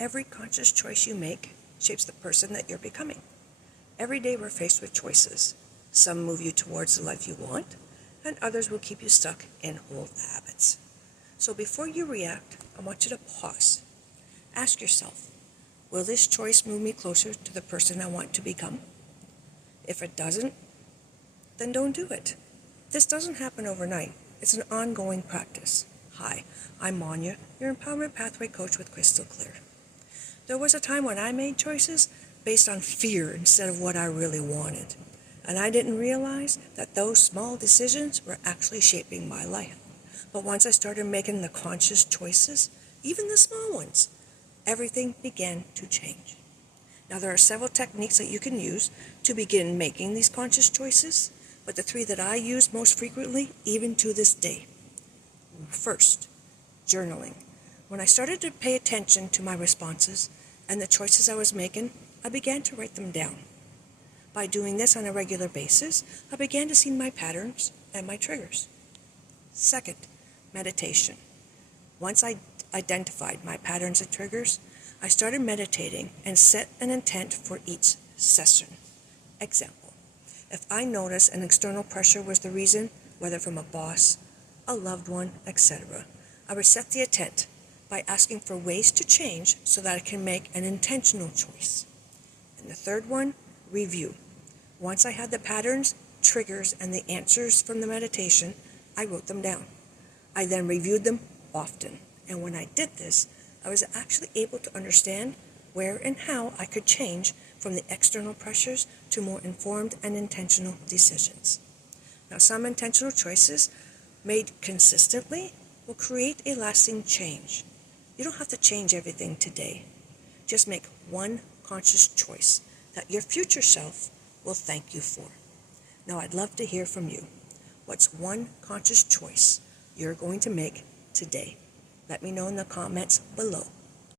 Every conscious choice you make shapes the person that you're becoming. Every day we're faced with choices. Some move you towards the life you want, and others will keep you stuck in old habits. So before you react, I want you to pause. Ask yourself, will this choice move me closer to the person I want to become? If it doesn't, then don't do it. This doesn't happen overnight. It's an ongoing practice. Hi, I'm Manya, your Empowerment Pathway Coach with Crystal Clear. There was a time when I made choices based on fear instead of what I really wanted. And I didn't realize that those small decisions were actually shaping my life. But once I started making the conscious choices, even the small ones, everything began to change. Now there are several techniques that you can use to begin making these conscious choices, but the three that I use most frequently, even to this day. First, journaling. When I started to pay attention to my responses and the choices I was making, I began to write them down. By doing this on a regular basis, I began to see my patterns and my triggers. Second, meditation. Once I identified my patterns and triggers, I started meditating and set an intent for each session. Example, if I noticed an external pressure was the reason, whether from a boss, a loved one, etc., I would set the intent by asking for ways to change so that I can make an intentional choice. And the third one, review. Once I had the patterns, triggers, and the answers from the meditation, I wrote them down. I then reviewed them often. And when I did this, I was actually able to understand where and how I could change from the external pressures to more informed and intentional decisions. Now, some intentional choices made consistently will create a lasting change. You don't have to change everything today. Just make one conscious choice that your future self will thank you for. Now, I'd love to hear from you. What's one conscious choice you're going to make today? Let me know in the comments below.